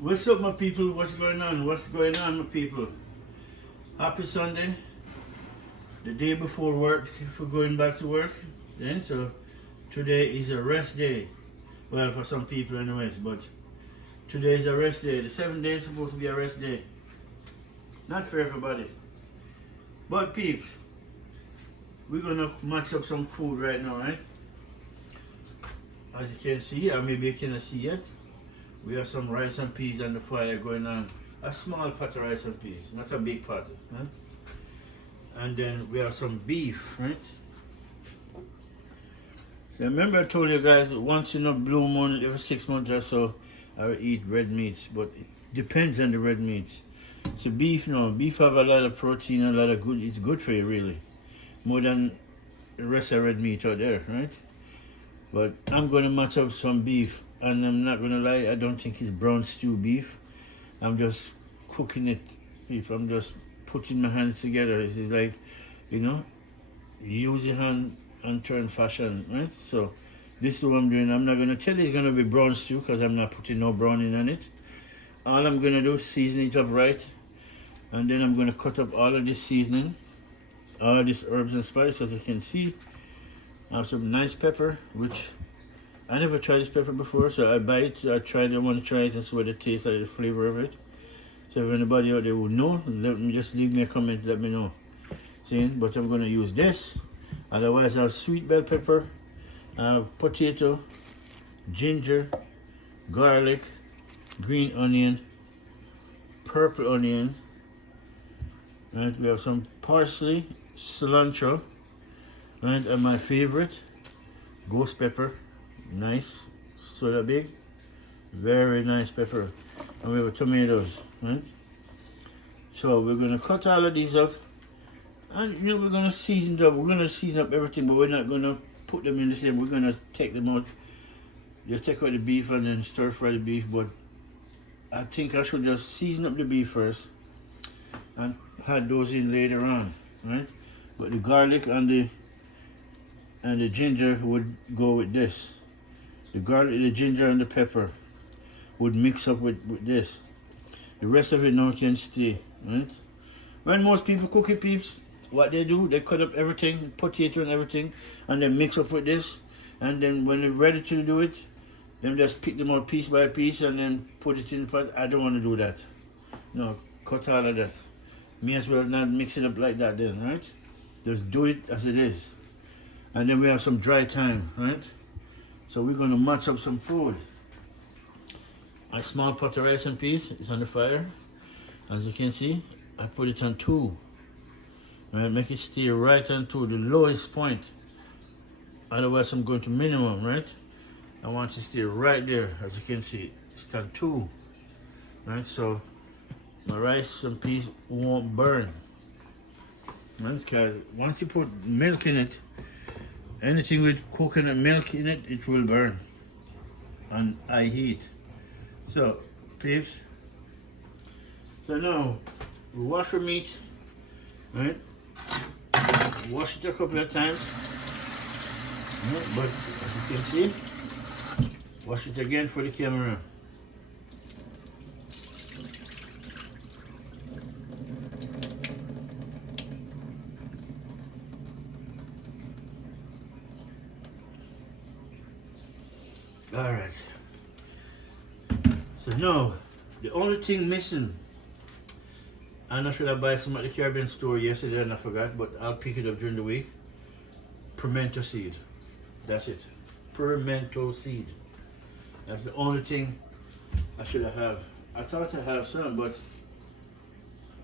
What's up, my people? What's going on? What's going on, my people? Happy Sunday. The day before work, if we're going back to work. Then, so today is a rest day. Well, for some people anyways, but today is a rest day. The 7th day is supposed to be a rest day. Not for everybody. But peeps, we're gonna match up some food right now, right? As you can see, or maybe you cannot see yet, we have some rice and peas on the fire going on. A small pot of rice and peas, not a big pot. Right? And then we have some beef, right? So remember I told you guys, once in a blue moon, every 6 months or so, I will eat red meats, but it depends on the red meats. So beef, no, beef have a lot of protein, a lot of good, it's good for you really. More than the rest of red meat out there, right? But I'm going to match up some beef, and I'm not going to lie, I don't think it's brown stew beef. I'm just cooking it, beef. I'm just putting my hands together. It's like, you know, use your hand and turn fashion, right? So this is what I'm doing. I'm not going to tell you it's going to be brown stew because I'm not putting no browning on it. All I'm going to do is season it up right, and then I'm going to cut up all of this seasoning, all of these herbs and spices. As you can see, I have some nice pepper, which I never tried this pepper before, so I buy it, I want to try it and see what it tastes like, the flavor of it. So if anybody out there would know, just leave me a comment, let me know. See, but I'm going to use this. Otherwise I have sweet bell pepper, I have potato, ginger, garlic, green onion, purple onion, right? We have some parsley, cilantro, right? And my favorite, ghost pepper. Nice, so that big, very nice pepper. And we have tomatoes, right? So we're gonna cut all of these up, and you know we're gonna season it up. We're gonna season up everything, but we're not gonna put them in the same. We're gonna take them out, just take out the beef and then stir fry the beef. But I think I should just season up the beef first and add those in later on, right? But the garlic and the ginger would go with this. The garlic, the ginger, and the pepper would mix up with this. The rest of it now can stay, right? When most people cook it, peeps, what they do, they cut up everything, potato and everything, and then mix up with this. And then when they're ready to do it, then just pick them out piece by piece and then put it in the pot. I don't want to do that. No, cut all of that. May as well not mix it up like that then, right? Just do it as it is. And then we have some dry thyme, right? So we're going to match up some food. A small pot of rice and peas is on the fire. As you can see, I put it on 2. Right, make it stay right on 2, the lowest point. Otherwise I'm going to minimum, right? I want it to stay right there. As you can see, it's on 2. Right, so my rice and peas won't burn. Right, because once you put milk in it, anything with coconut milk in it, it will burn on high heat. So, peeps, so now we wash our meat, right? Wash it a couple of times, right? But as you can see, wash it again for the camera. All right. So now, the only thing missing, and I should have bought some at the Caribbean store yesterday and I forgot, but I'll pick it up during the week. Pimento seed. That's it. Pimento seed. That's the only thing I should have. I thought I have some, but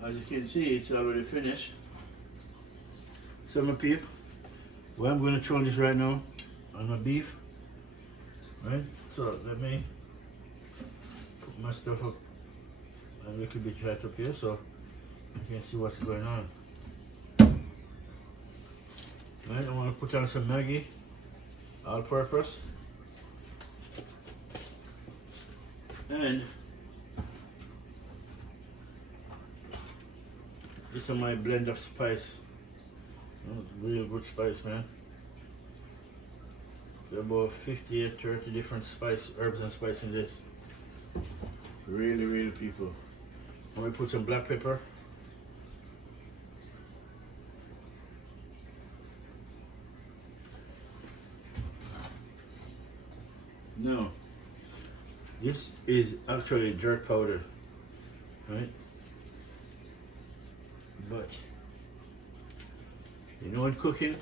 as you can see, it's already finished. So my peep, well, I'm going to throw this right now on my beef. Right, so let me put my stuff up a little bit right up here so you can see what's going on. Right, I want to put on some Maggi, all purpose, and this is my blend of spice. Oh, real good spice, man. There are about 50 or 30 different herbs and spice in this. Really, really, people. I'm gonna put some black pepper. No, this is actually jerk powder, right? But you know, in cooking,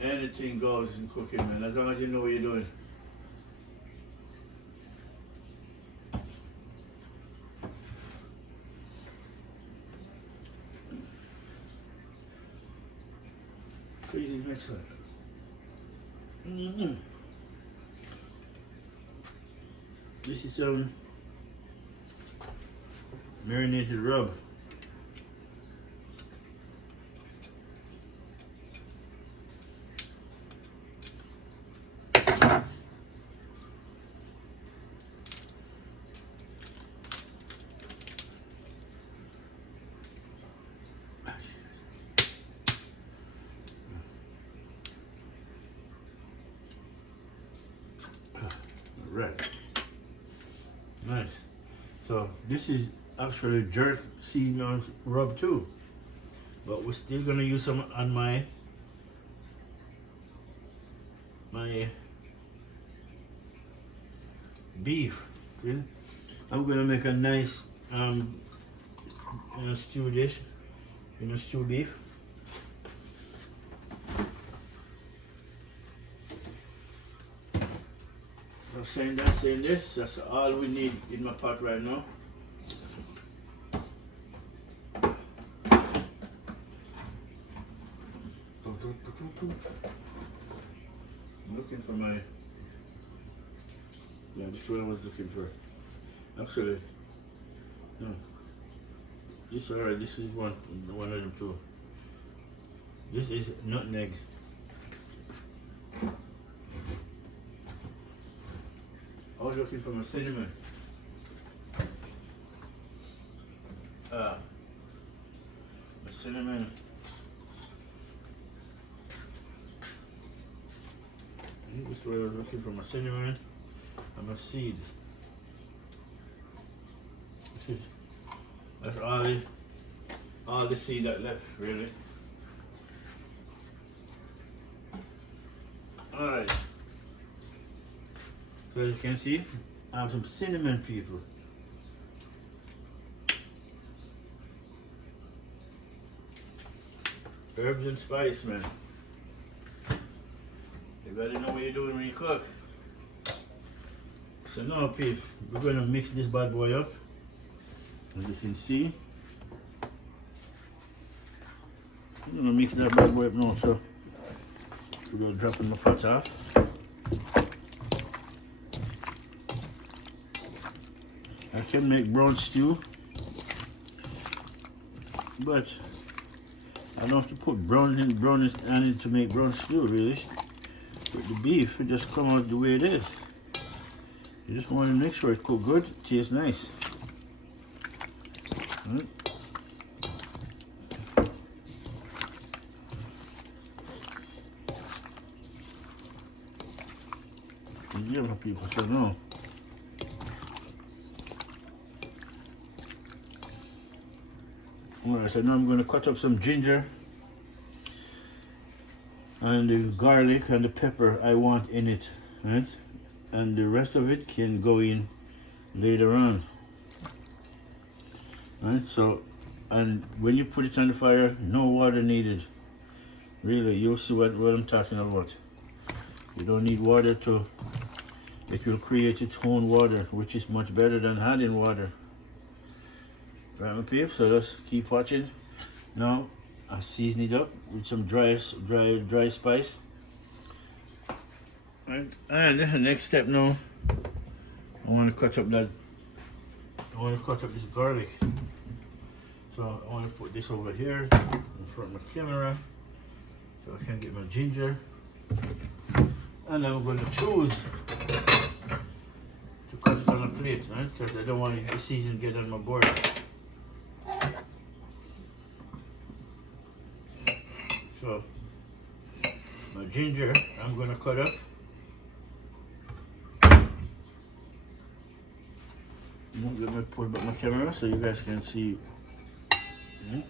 anything goes in cooking, man. As long as you know what you're doing. Crazy mixer. This is marinated rub. Right. Nice. So this is actually jerk seasoning rub too, but we're still gonna use some on my beef. Okay? I'm gonna make a nice stew dish, stew beef. I'm saying that, saying this, that's all we need in my pot right now. I'm looking for my, yeah, this is what I was looking for. Actually, no. This, alright, this is one of them too. This is nutmeg. I was looking for my cinnamon. My cinnamon. This is where I was looking for my cinnamon and my seeds. That's all the seed that left, really. Alright. So as you can see, I have some cinnamon, people. Herbs and spice, man. You gotta know what you're doing when you cook. So now, people, we're gonna mix this bad boy up. As you can see, I'm gonna mix that bad boy up now. So we're gonna drop in my pot off. I can make brown stew, but I don't have to put brown in it to make brown stew, really. With the beef, it just come out the way it is. You just want to make sure it cook good, tastes nice. Right. Yeah, my people, so no. Alright, so now I'm going to cut up some ginger and the garlic and the pepper I want in it, right? And the rest of it can go in later on. Right, so, and when you put it on the fire, no water needed. Really, you'll see what I'm talking about. You don't need water to, it will create its own water, which is much better than adding water. Right, my peeps, so let's keep watching. Now, I season it up with some dry spice. Right, and the next step now, I want to cut up this garlic. So I want to put this over here in front of my camera so I can get my ginger. And I'm going to choose to cut it on a plate, right? Because I don't want the season to get on my board. So my ginger, I'm going to cut up. Let me pull back my camera so you guys can see. Yeah.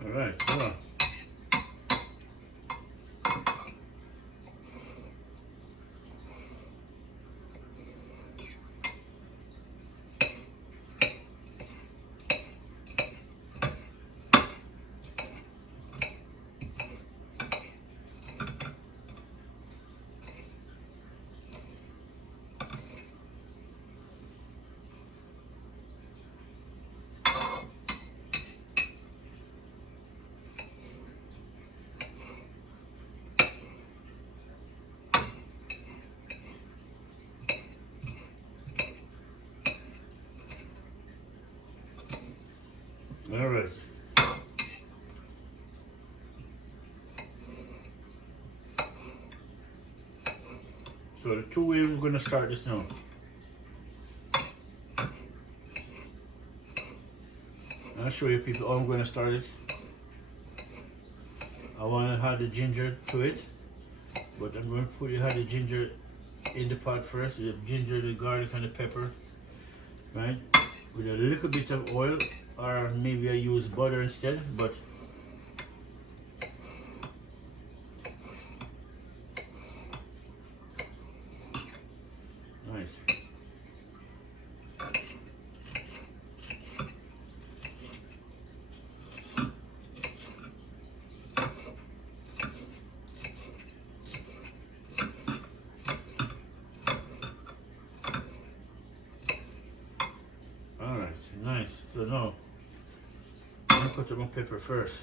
All right, so all right. So the two ways we're going to start this now. I'll show you people how I'm going to start it. I want to add the ginger to it, but I'm going to put the ginger in the pot first. The ginger, the garlic, and the pepper, right? With a little bit of oil, or maybe I use butter instead, but nice. Alright, nice. So now, I'm going to cut up my pepper first.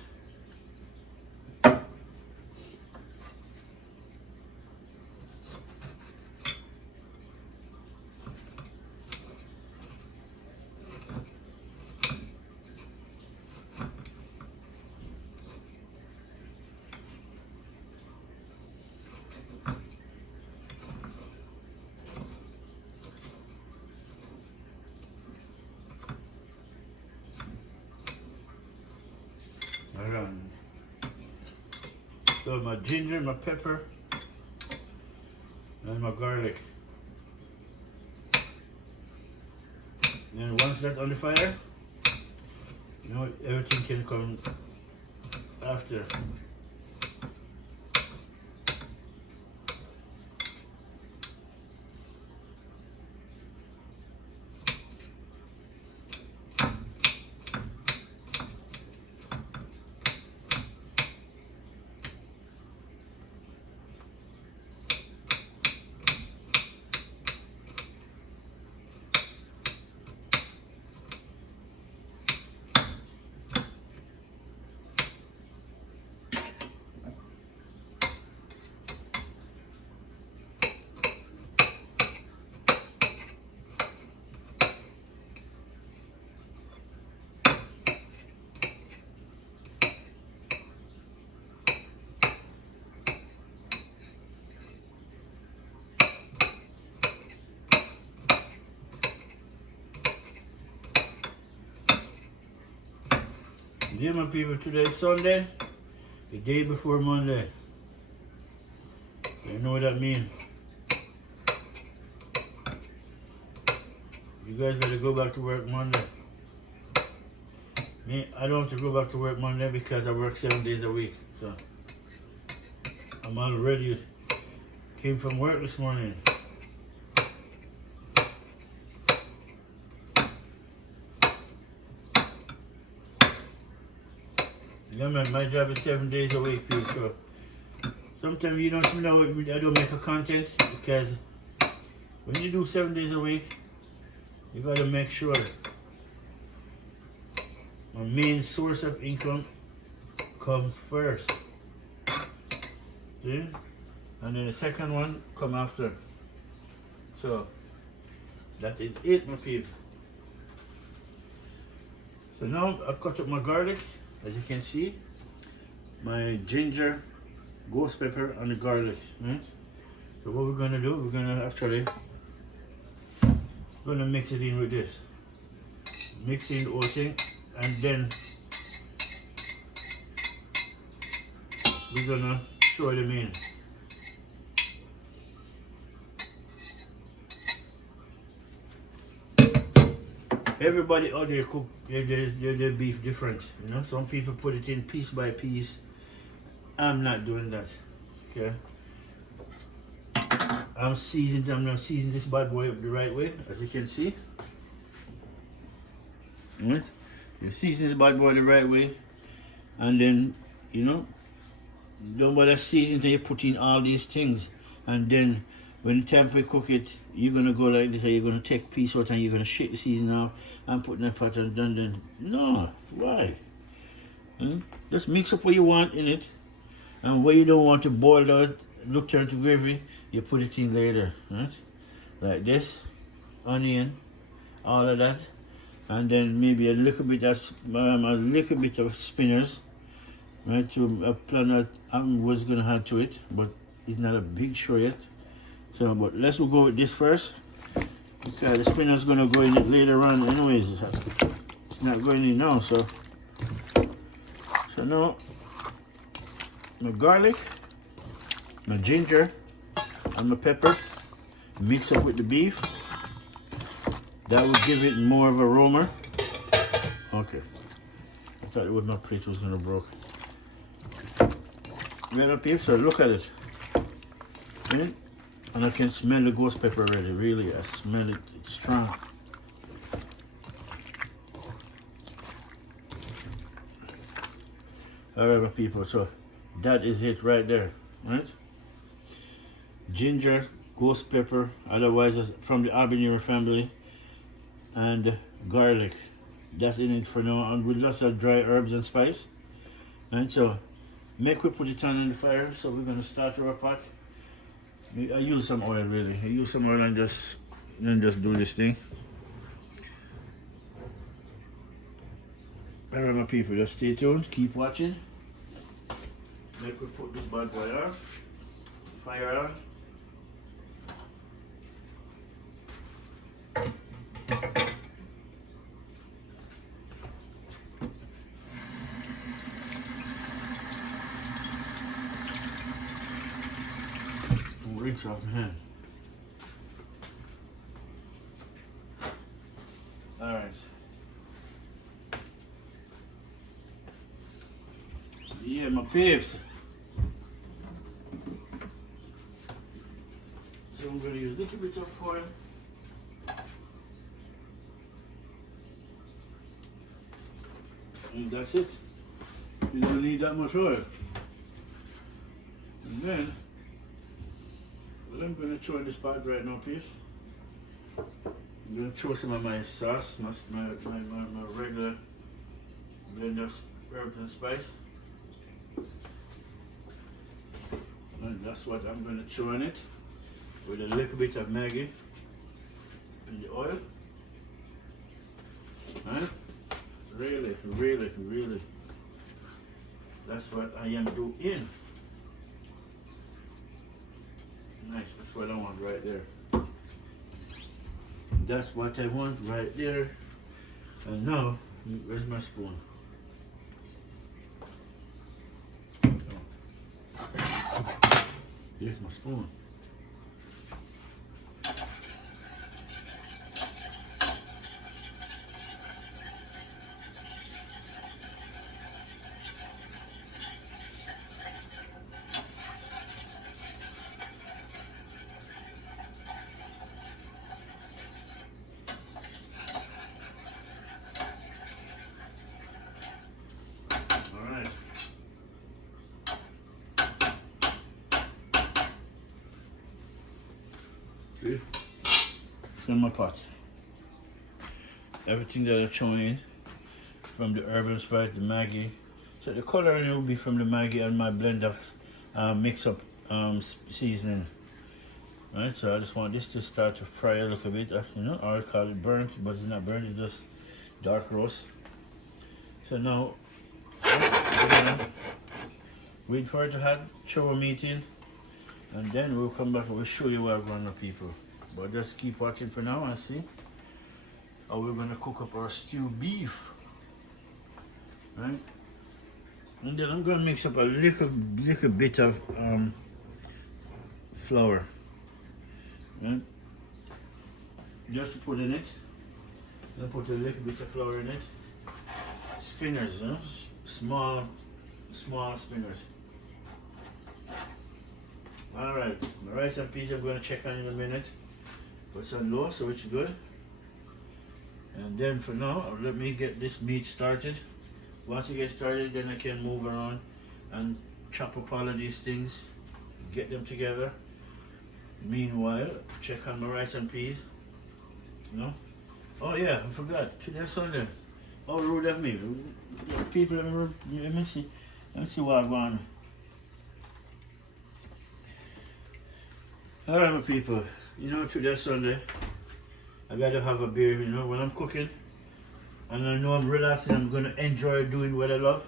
So my ginger, my pepper, and my garlic. And once that's on the fire, you know, everything can come after. Yeah, my people, today is Sunday, the day before Monday. You know what that means. You guys better go back to work Monday. Me, I don't have to go back to work Monday because I work 7 days a week. So I'm already came from work this morning. Yeah, man, my job is 7 days a week, people. So sometimes you don't know I don't make a content because when you do 7 days a week, you gotta make sure my main source of income comes first. See? and then the second one come after. So that is it, my people. So now I cut up my garlic, as you can see, my ginger, ghost pepper, and the garlic. Right? So what we're gonna do, we're gonna mix it in with this. Mix in the whole thing, and then we're gonna throw them in. Everybody out there cook their beef different, you know. Some people put it in piece by piece. I'm not doing that. Okay. I'm gonna season this bad boy the right way, as you can see. Right? You season this bad boy the right way, and then you know, don't bother season until you put in all these things, and then when the time for you cook it, you're gonna go like this, and you're gonna take a piece out and you're gonna shake the seasoning out and put in a pot and then no, why? Just mix up what you want in it, and what you don't want to boil out, look turn to gravy, you put it in later, right? Like this, onion, all of that, and then maybe a little bit of spinners, right? To a plan that I was gonna add to it, but it's not a big show yet. So, but let's go with this first. Okay, the spinner's gonna go in it later on anyways. It's not going in now, so now my garlic, my ginger, and my pepper mix up with the beef. That will give it more of a aroma. Okay. I thought it was my plate was gonna broke. Right up here, so look at it. Okay? And I can smell the ghost pepper already, really. I smell it, it's strong. Alright, my people, so that is it right there, right? Ginger, ghost pepper, otherwise it's from the habanero family, and garlic. That's in it for now, and with lots of dry herbs and spice. And so, we put it on in the fire, so we're gonna start our pot. I use some oil really. I use some oil and just do this thing. Alright, my people, just stay tuned, keep watching. Make we put this bad boy on. Fire on. Rinse off my hand. Alright. Yeah, my peeps. So I'm going to use a little bit of foil. And that's it. You don't need that much oil. And then, well, I'm going to throw in this pot right now, peeps. I'm going to throw some of my sauce, my regular blend of herbs and spice. And that's what I'm going to throw in it, with a little bit of Maggi in the oil. Right? Really, really, really. That's what I am doing. Nice, that's what I want right there. That's what I want right there. And now, where's my spoon? Here's my spoon. See? It's in my pot. Everything that I throw in, from the herb and spice, the Maggi. So the coloring will be from the Maggi and my blend of mix up seasoning. Right, so I just want this to start to fry a little bit, you know, or I call it burnt, but it's not burnt, it's just dark roast. So now, we're gonna wait for it to have throw our meat in, and then we'll come back and we'll show you what we're going to people. But just keep watching for now and see how we're gonna cook up our stew beef. Right? And then I'm gonna mix up a little bit of flour. Right? Just to put in it. I'll put a little bit of flour in it. Spinners, you know? Small spinners. Alright, my rice and peas I'm going to check on in a minute. Put some low so it's good. And then for now, let me get this meat started. Once it gets started, then I can move around and chop up all of these things, get them together. Meanwhile, check on my rice and peas. You know? Oh yeah, I forgot. Today's Sunday. Oh, rude of me. People, let me see what I'm going. Alright, my people. You know, today's Sunday. I gotta have a beer, you know, when I'm cooking. And I know I'm relaxing, I'm gonna enjoy doing what I love.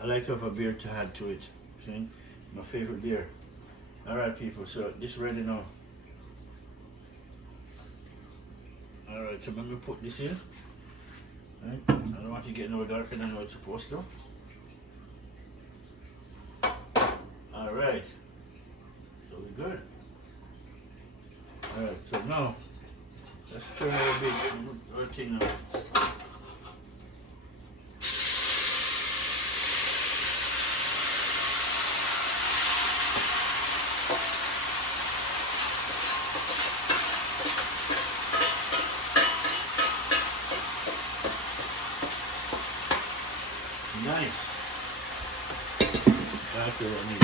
I like to have a beer to add to it. See? My favorite beer. Alright, people, so this ready now. Alright, so let me put this in. Right? I don't want it to get no darker than what it's supposed to. Alright. So we're good. Alright, so now let's turn a bit our thing now. Nice. Exactly what I need.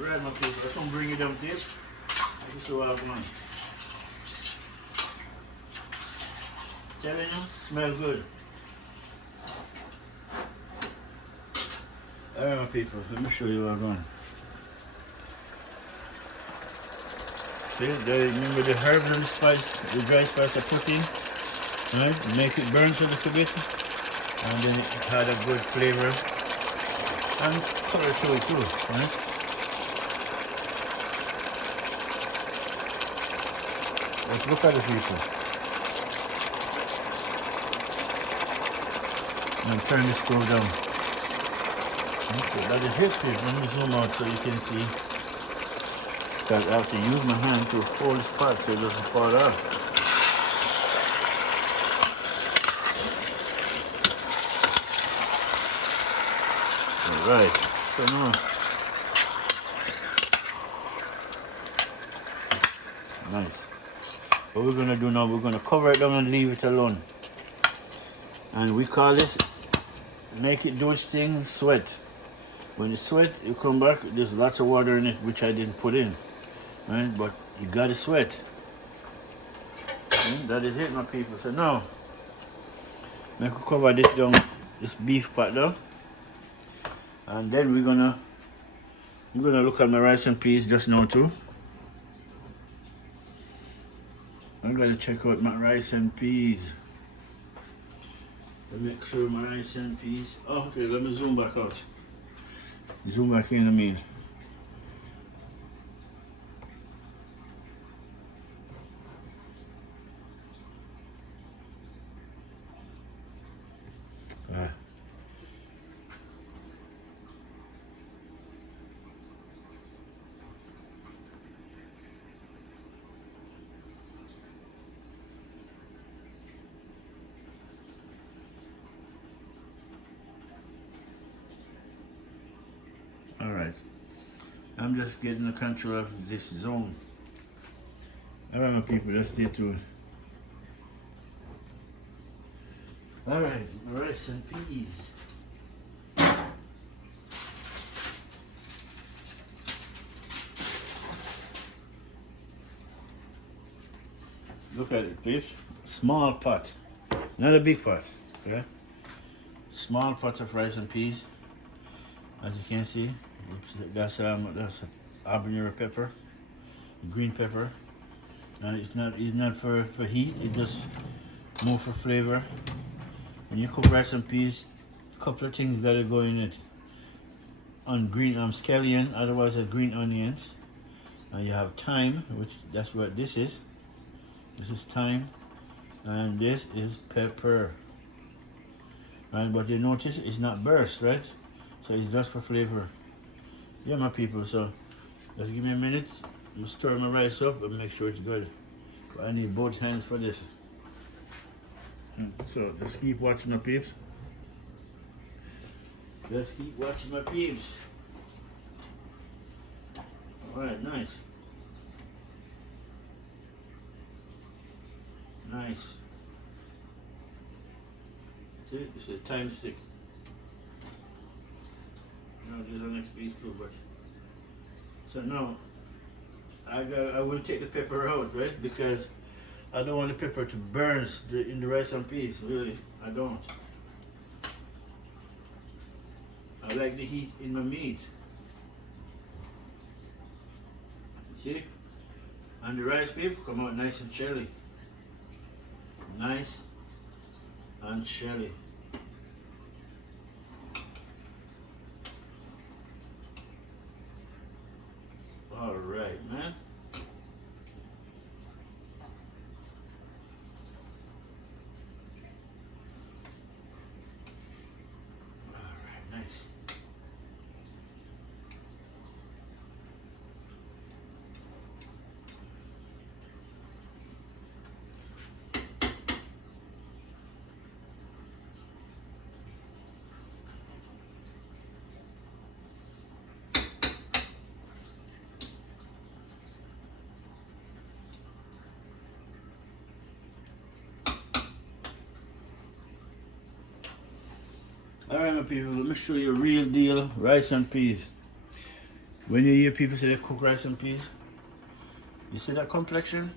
Right, my people, I'm gonna bring it up this. This is what I want. Telling you, smell good. Alright, my people, let me show you what I'm doing. See, remember the herbs and the spice, the dry spice I put in, right? Make it burn a little bit, and then it had a good flavor and color to it too, right? Let's look at the people. And turn the stove down. Okay, that is it, people. Let me zoom out so you can see. Because I have to use my hand to hold this part so it doesn't fall out. Alright, so now. Nice. What we're gonna do now, we're gonna cover it down and leave it alone. And we call this, make it do its thing and sweat. When you sweat, you come back, there's lots of water in it, which I didn't put in. Right? But you gotta sweat. Okay? That is it, my people. So now, I can cover this down, this beef part down. And then I'm gonna look at my rice and peas just now too. I'm gonna check out my rice and peas. Let me make sure my rice and peas. Oh, okay, let me zoom back out. Zoom back in a minute. Alright, I'm just getting the control of this zone. Alright, my people, let's stay tuned. Alright, rice and peas. Look at it, please. Small pot, not a big pot. Okay, small pot of rice and peas. As you can see, that's habanero pepper, green pepper. And it's not for heat. It just more for flavor. When you cook rice and peas, a couple of things gotta go in it. On green scallion, otherwise a green onions. And you have thyme, which that's what this is. This is thyme, and this is pepper. And but you notice it's not burst, right? So it's just for flavor. Yeah, my people. So just give me a minute. I'm stir my rice up and make sure it's good. But I need both hands for this. So just keep watching my peeps. Just keep watching my peeps. Alright, nice. Nice. See, this is a time stick. Now there's the next piece too, but so now I will take the pepper out, right? Because I don't want the pepper to burn in the rice and peas. Really, I don't. I like the heat in my meat. See? And the rice peep come out nice and shelly. Nice and shelly. All right, man. All right, nice. Alright, my people, let me show you a real deal rice and peas. When you hear people say they cook rice and peas, you see that complexion?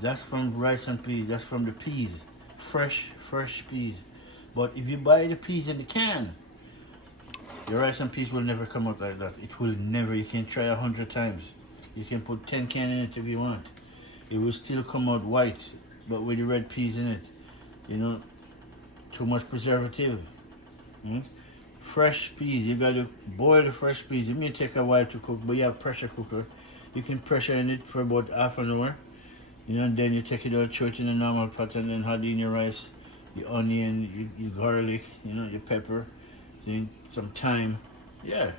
That's from rice and peas, that's from the peas. Fresh peas. But if you buy the peas in the can, your rice and peas will never come out like that. It will never. You can try 100 times. You can put 10 cans in it if you want. It will still come out white, but with the red peas in it. You know, too much preservative. Fresh peas, you gotta boil the fresh peas. It may take a while to cook, but you have pressure cooker. You can pressure in it for about half an hour. You know, and then you take it out, throw it in a normal pot, and then add in your rice, your onion, your garlic, you know, your pepper, some thyme. Yeah.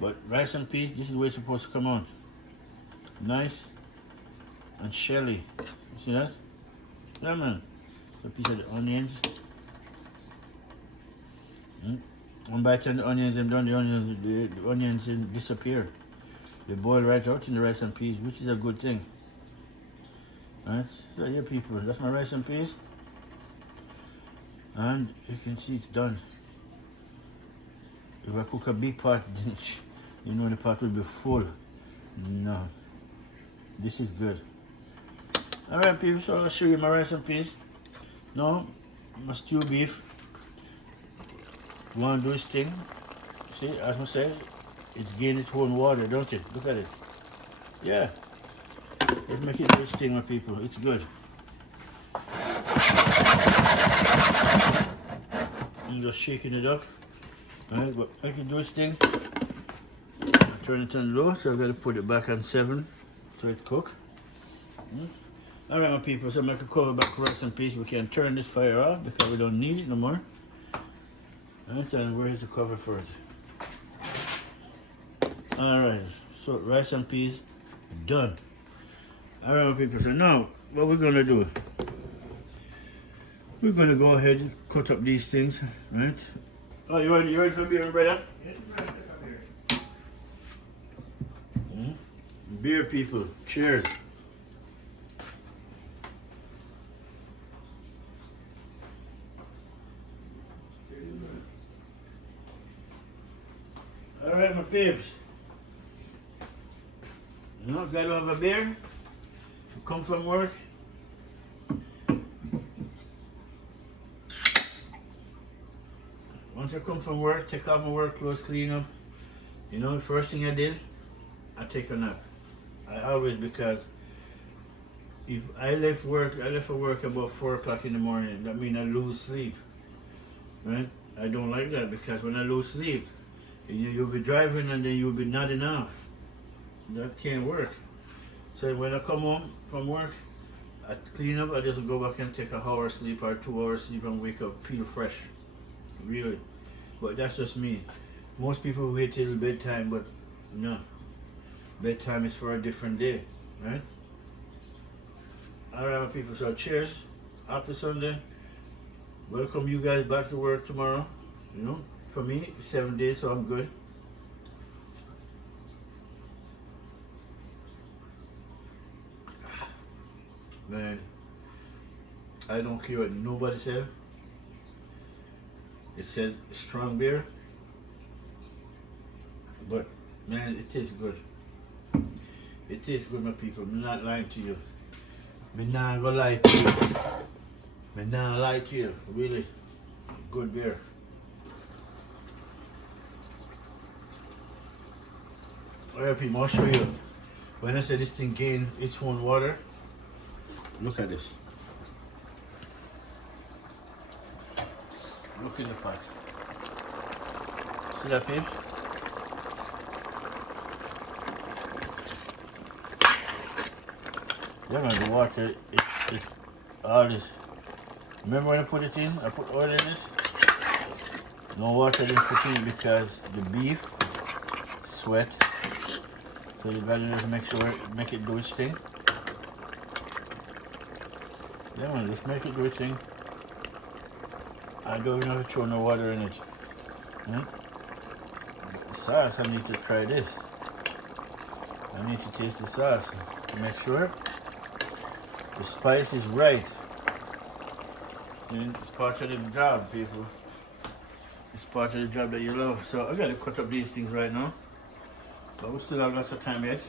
But rice and peas, this is the way it's supposed to come out. Nice and shelly. You see that? Yeah, man. So a piece of the onions. One by the time the onions are done, the onions disappear. They boil right out in the rice and peas, which is a good thing. Right? So yeah, people, that's my rice and peas. And you can see it's done. If I cook a big pot, you know the pot will be full. No. This is good. Alright, people, so I'll show you my rice and peas. Now, my stew beef. Want to do this thing? See, as I said, it's gained its own water, don't it? Look at it. Yeah. Let's make it do its thing, my people. It's good. I'm just shaking it up. Alright, but I can do its thing. I turn it on low, so I've got to put it back on 7 so it cook. Alright, my people, so I'm going to cover back rice and peas. We can turn this fire off because we don't need it no more. Alright, and where is the cover for it? Alright, so rice and peas done. Alright, my people, so now what we're going to do, we're going to go ahead and cut up these things, right? Oh, you ready for beer, brother? Yes, I'm ready for beer. Beer, people, cheers. babes. You know, gotta have a beer. You come from work. Once I come from work, take off my work clothes, clean up. You know, the first thing I did, I take a nap. I always, because if I left for work about 4 o'clock in the morning, that means I lose sleep. Right? I don't like that, because when I lose sleep, you'll be driving and then you'll be nodding off. That can't work. So when I come home from work, I clean up, I just go back and take a hour sleep or 2 hours sleep and wake up, feel fresh. Really. But that's just me. Most people wait till bedtime, but no. Bedtime is for a different day, right? Alright, my people, so cheers. Happy Sunday. Welcome you guys back to work tomorrow. You know, for me, 7 days, so I'm good. Man, I don't care what nobody said. It said strong beer, but man, it tastes good. It tastes good, my people. I'm not lying to you. I'm not gonna lie to you. I'm not lie to you. Really, good beer. Alright, people, I'll show you. When I say this thing gain its own water, look at this. Look in the pot. See that, babe? Yeah, man, the water, all this. Remember when I put it in? I put oil in it. No water didn't put in because the beef sweat. So you gotta just make it do its thing. Yeah, man, just make it do its thing. I don't even have to throw no water in it. The sauce, I need to try this. I need to taste the sauce to make sure the spice is right. It's part of the job, people. It's part of the job that you love. So I gotta cut up these things right now. But we still have lots of time yet.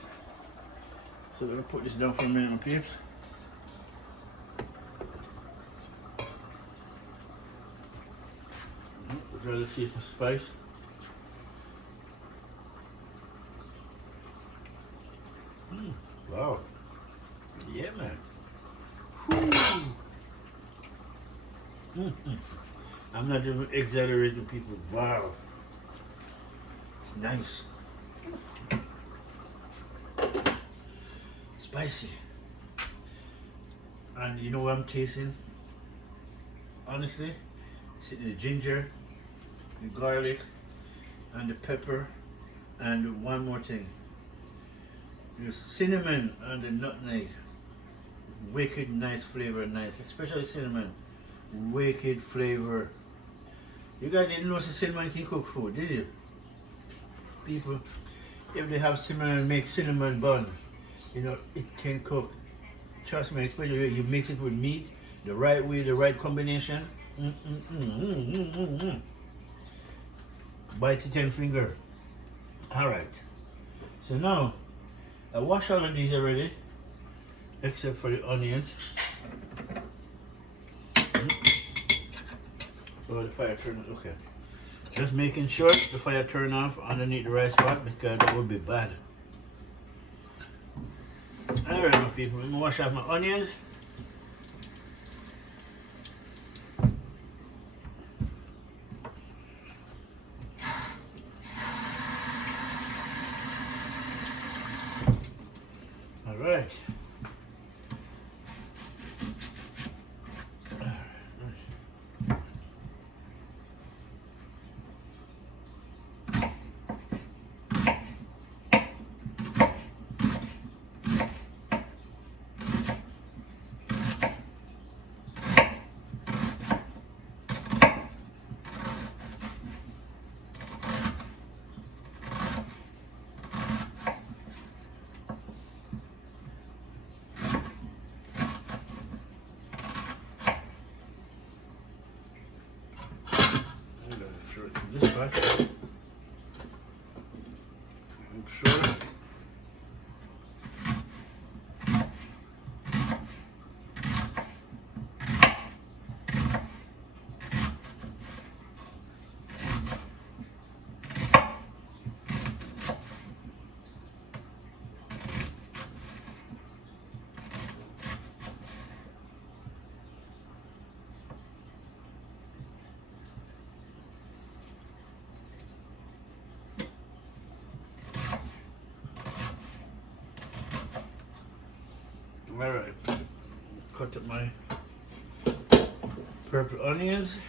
So I'm gonna put this down for a minute, my peeps. Rather cheap spice. Wow. Yeah, man. I'm not even exaggerating, people. Wow. It's nice. Spicy. And you know what I'm tasting? Honestly, it's the ginger, the garlic, and the pepper, and one more thing. The cinnamon and the nutmeg. Wicked nice flavor, nice. Especially cinnamon. Wicked flavor. You guys didn't know cinnamon can cook food, did you? People, if they have cinnamon and make cinnamon bun, you know, it can cook. Trust me, especially if you mix it with meat, the right way, the right combination. Bite it 10 finger. Alright. So now, I wash all of these already, except for the onions. So the fire turned, okay. Just making sure the fire turn off underneath the rice pot because it would be bad. Alright, my people, I'm gonna wash off my onions. Alright. This part. Alright, cut up my purple onions.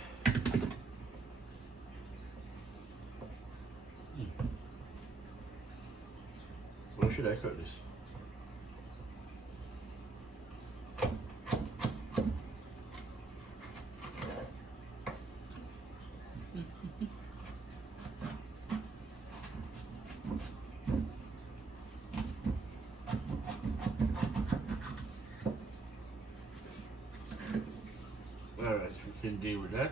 Where should I cut this? Alright, we can deal with that.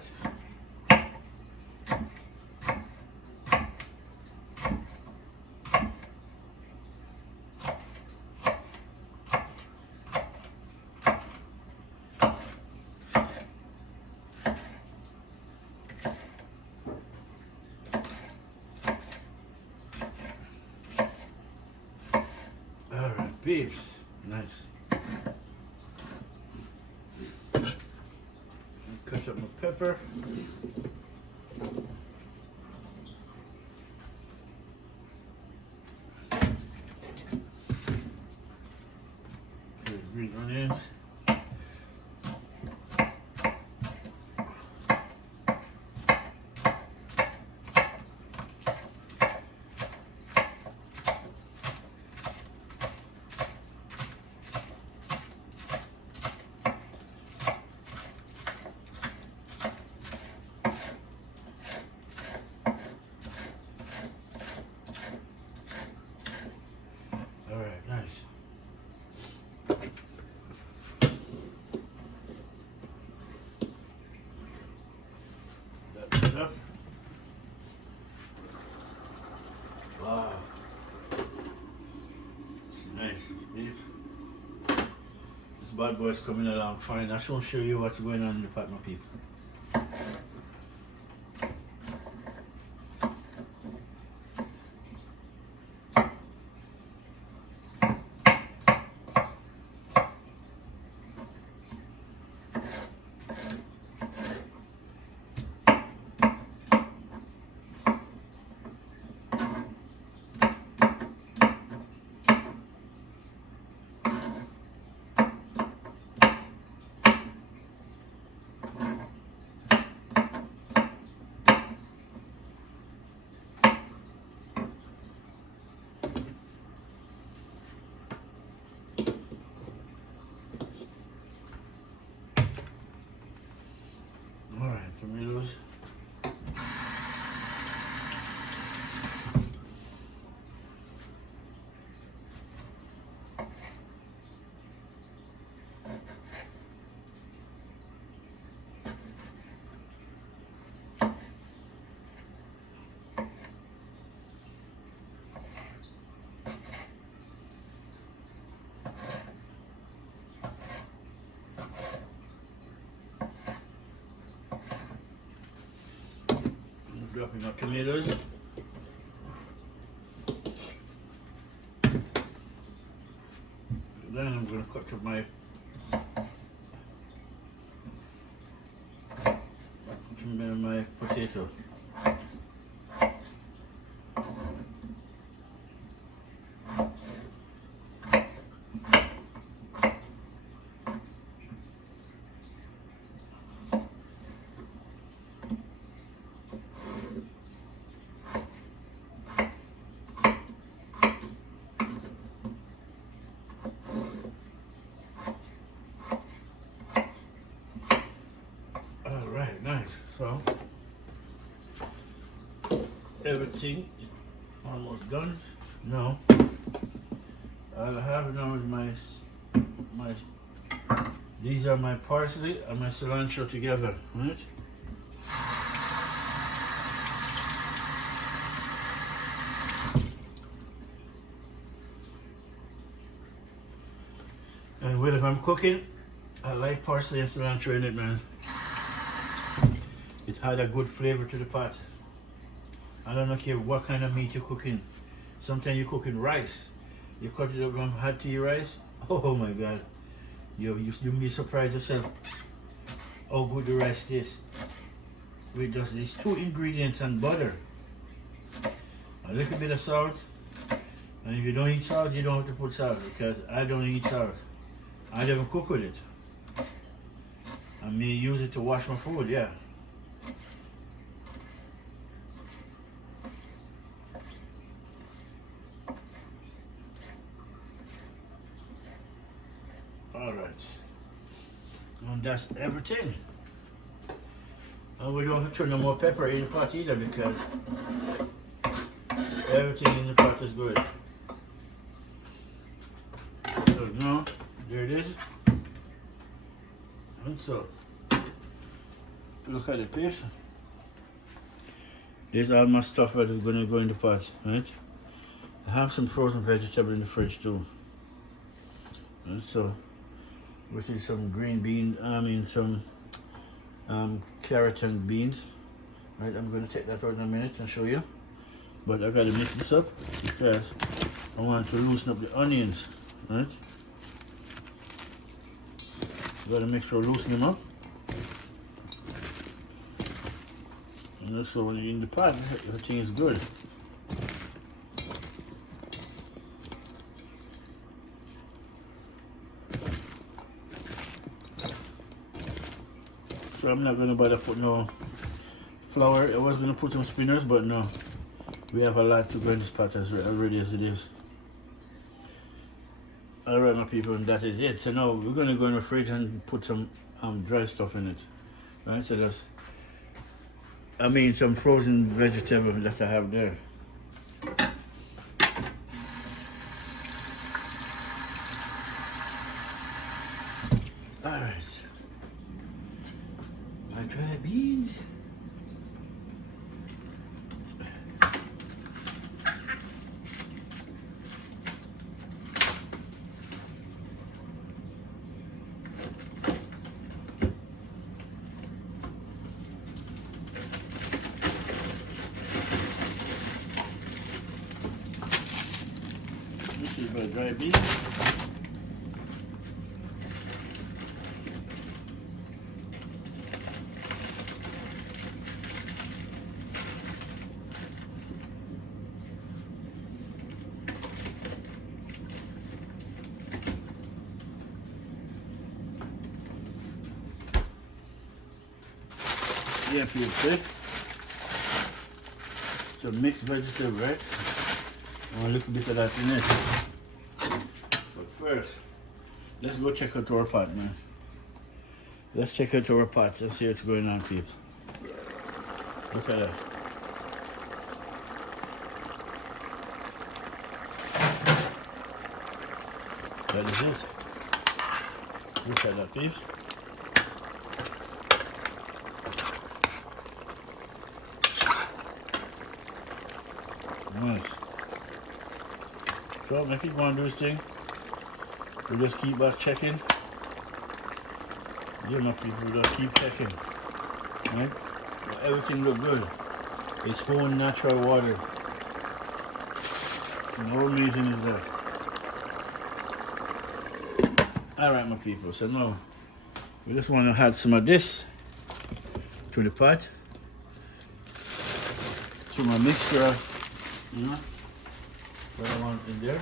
Alright, beefs. Nice. Cut up my pepper. Okay, green onions. Alright, nice. That's up. Wow. It's nice. Beef. This bad boy's coming along fine. I shall show you what's going on in the pot, my people. Alright, tomatoes. Dropping my tomatoes. Then I'm going to cut up my potato. Alright, nice. So everything almost done. Now all I have now is my these are my parsley and my cilantro together, right? And well, if I'm cooking, I like parsley and cilantro in it, man. It had a good flavor to the pot. I don't care what kind of meat you're cooking. Sometimes you're cooking rice. You cut it up and hot to your rice. Oh my God. You'll be surprised yourself how good the rice tastes. With just these two ingredients and butter. A little bit of salt. And if you don't eat salt, you don't have to put salt because I don't eat salt. I never cook with it. I may use it to wash my food, yeah. Alright. And that's everything. And we don't have to throw no more pepper in the pot either because everything in the pot is good. So now, there it is. And so, look at it, peeps. There's all my stuff that is going to go in the pot, right? I have some frozen vegetable in the fridge too. And so, which is some green beans, some carrot and beans. Right, I'm going to take that out in a minute and show you. But I got to mix this up because I want to loosen up the onions, right? Got to make sure loosen them up. And also when you're in the pot, everything is good. So I'm not going to bother put no flour. I was going to put some spinners, but no. We have a lot to go in this pot already as it is. Alright my people, and that is it. So now we're going to go in the fridge and put some dry stuff in it. Right, so that's, some frozen vegetable that I have there. Alright. My dry beans. This is my dry beans. Yeah, feel good. So mixed vegetable, right? I want a little bit of that in it. But first, let's go check out our pot, man. Let's check out our pots and see what's going on, people. Look at that. That is it. Look at that, peeps. Nice. So if you want to do this thing, we just keep back checking. Yeah, my people, we just keep checking. Right? But everything look good. It's own natural water. No reason is that. Alright my people, so now we just want to add some of this to the pot. To my mixture. You know what I want in there.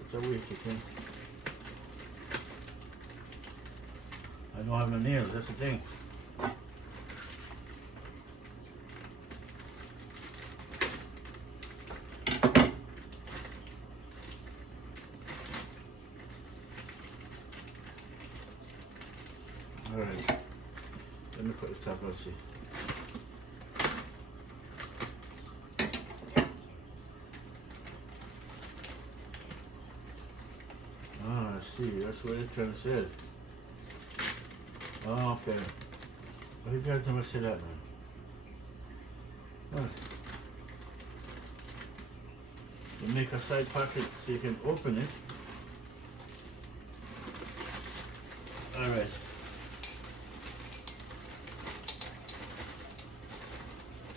It's a weird thing. I don't have my nails, that's the thing. Alright, let me put the top, let's see. Ah, I see, that's what it's trying to say. Oh, okay. Well, you guys never say that, man. Right. You make a side pocket so you can open it. Alright.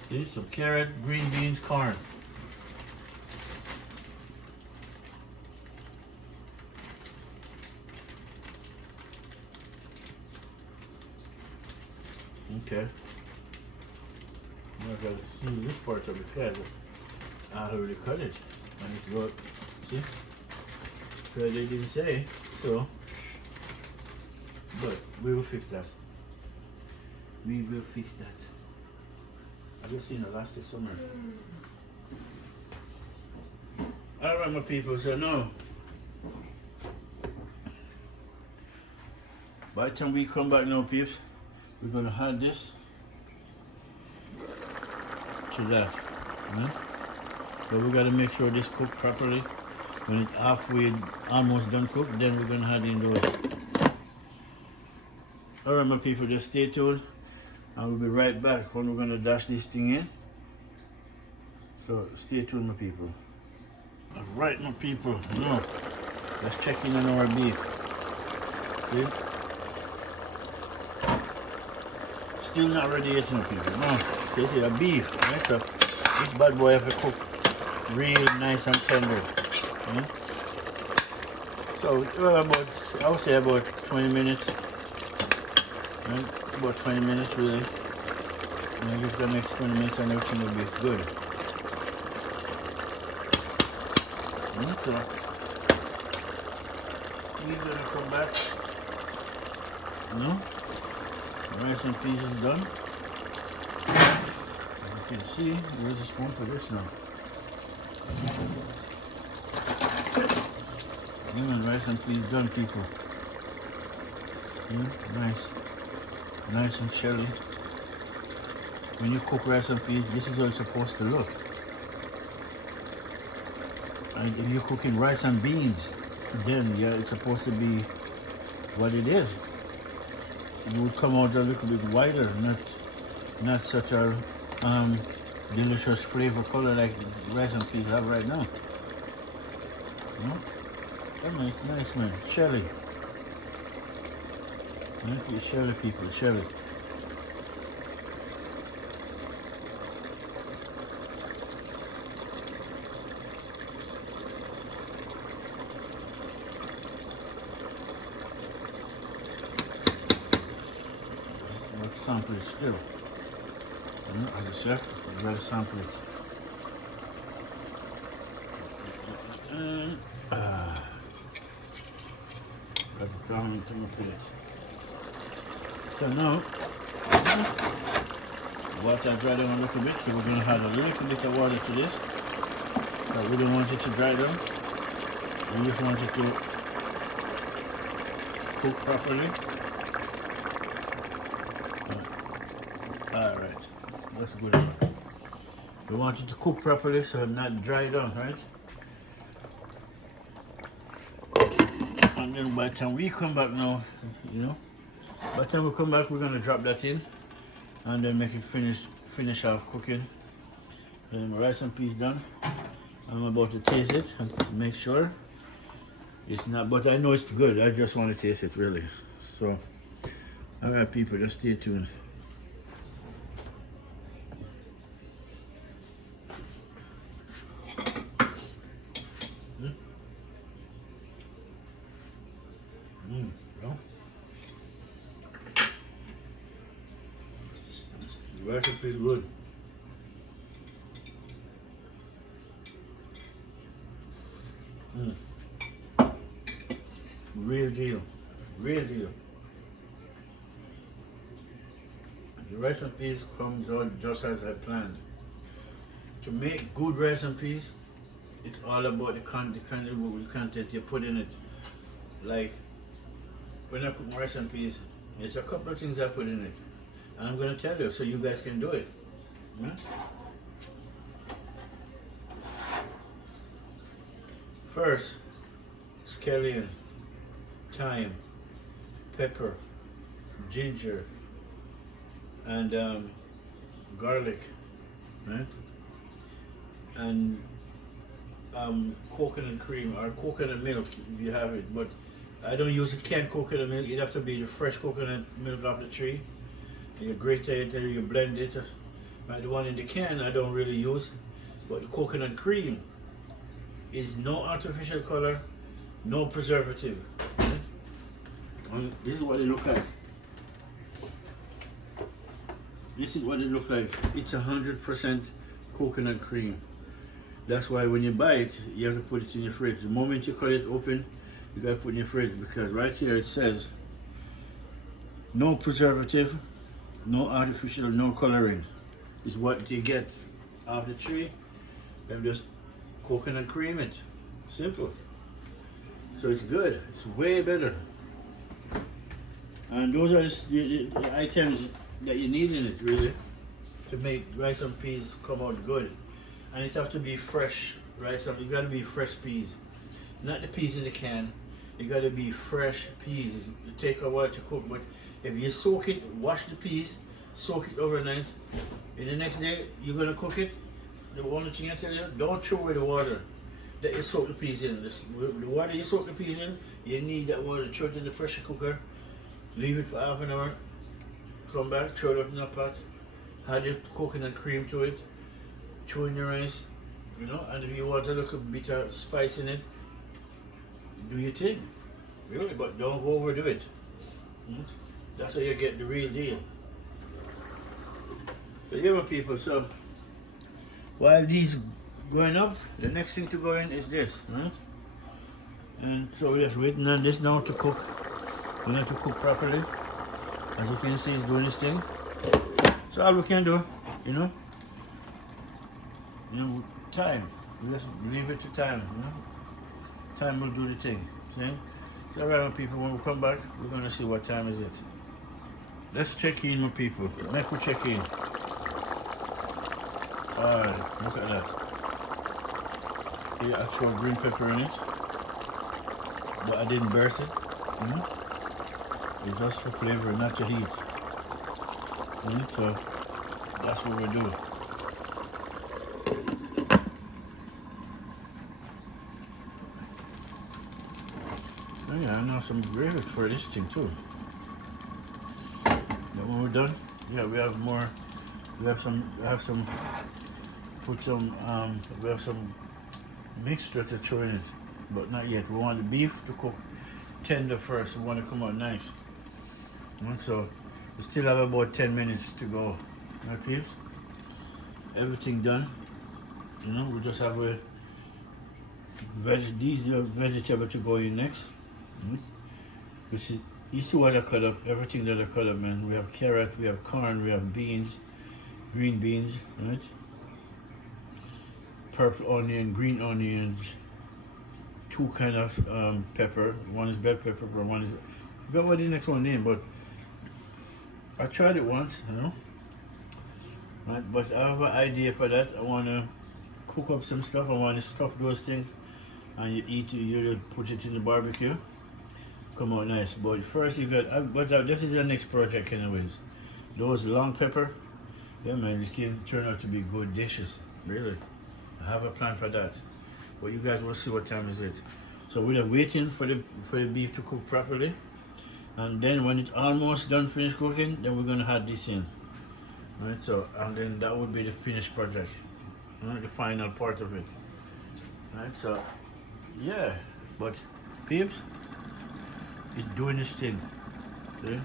See, some carrot, green beans, corn. Okay. Now I gotta see this part of it because I already cut it. I need to go, see? Because they didn't say, so. But we will fix that. We will fix that. I just seen it last summer. Alright, my people, so now, by the time we come back now, peeps, we're gonna add this to that. So we gotta make sure this cooked properly. When it's halfway, almost done cooked, then we're gonna add in those. Alright, my people, just stay tuned, and we'll be right back when we're gonna dash this thing in. So stay tuned, my people. Alright, my people, now let's check in on our beef. See? Still not ready yet, my people. No, this is a beef, right? So this bad boy have to cook real nice and tender. So well, about, I would say about 20 minutes. Right? About 20 minutes really. And give the next 20 minutes and everything will be good. So we're gonna come back. No? Rice and peas is done. As you can see, there's a spoon for this now. Rice and peas done, people. Nice. Nice and shelly. When you cook rice and peas, this is how it's supposed to look. And if you're cooking rice and beans, then yeah, it's supposed to be what it is. It would come out a little bit wider, not such a delicious flavor color like rice and peas have right now. Nice man, shelly. Shelly, people, shelly. Sample it still. As a chef, you gotta sample it. Got the crown into my plate. So now, water dry down a little bit, so we're gonna add a little bit of water to this. But we don't want it to dry down. We just want it to cook properly. Alright, that's good enough. We want it to cook properly so it's not dry down, right? And then by the time we come back now, by the time we come back, we're going to drop that in and then make it finish off cooking. Then my rice and peas done. I'm about to taste it and make sure it's not, but I know it's good. I just want to taste it really. So, alright people, just stay tuned. The recipe is good. Real deal. Real deal. The rice and peas comes out just as I planned. To make good rice and peas, it's all about the content you put in it. Like when I cook my rice and peas, there's a couple of things I put in it. And I'm going to tell you so you guys can do it. First, scallion, thyme, pepper, ginger, and garlic, right? And coconut cream or coconut milk if you have it, but I don't use a canned coconut milk. It have to be the fresh coconut milk off the tree. And you grate it and you blend it. Right, the one in the can I don't really use, but the coconut cream is no artificial color, no preservative. Right? And this is what it looks like. this is what it looks like. It's 100% coconut cream. That's why when you buy it, you have to put it in your fridge. The moment you cut it open, you gotta put it in your fridge, because right here it says no preservative, no artificial, no coloring. Is what you get off the tree. Then just coconut cream it. Simple. So it's good. It's way better. And those are the items that you need in it, really, to make rice and peas come out good. And it has to be fresh rice. You got to be fresh peas, not the peas in the can. You got to be fresh peas. It take a while to cook, but if you soak it, wash the peas, soak it overnight, and the next day you're gonna cook it. The only thing I tell you, don't throw away the water that you soak the peas in. The water you soak the peas in, you need that water. Throw it in the pressure cooker, leave it for half an hour, come back, throw it up in a pot, add your coconut cream to it, throw in your rice, you know, and if you want a little bit of spice in it, do your thing, really, but don't overdo it. That's how you get the real deal. So yeah, my people, so while these going up, the next thing to go in is this, right? And so we're just waiting on this now to cook. We need to cook properly. As you can see, it's doing this thing. So all we can do, you know, time. We just leave it to time, you know. Time will do the thing. See? So right, my people, when we come back, we're gonna see what time is it. Let's check in, my people. Make we check in. Alright, look at that. The actual green pepper in it. But I didn't burst it. It's just for flavor, not to heat. So that's what we do. Oh yeah, I know some gravy for this thing too. But when we're done, yeah, we have more. We have some. We have some mixture to throw in it, but not yet. We want the beef to cook tender first. We want to come out nice. And so we still have about 10 minutes to go. Right, peeps? Everything done. You know, we just have these are vegetables to go in next. Which is, you see what I cut up, everything that I cut up, man. We have carrot, we have corn, we have beans, green beans, right? Purple onion, green onions, two kind of pepper. One is bell pepper, but one is, I forgot what the next one name, but I tried it once, you know. Right, but I have an idea for that. I want to cook up some stuff. I want to stuff those things, and you eat it, you put it in the barbecue. Come out nice. But first you got, but this is the next project anyways. Those long pepper, yeah man, this can turn out to be good dishes, really. I have a plan for that. But you guys will see what time is it. So we're waiting for the beef to cook properly. And then when it's almost done finished cooking, then we're gonna add this in. Right, so and then that would be the finished project. Right, the final part of it. Right, so yeah, but peeps, it's doing this thing. See?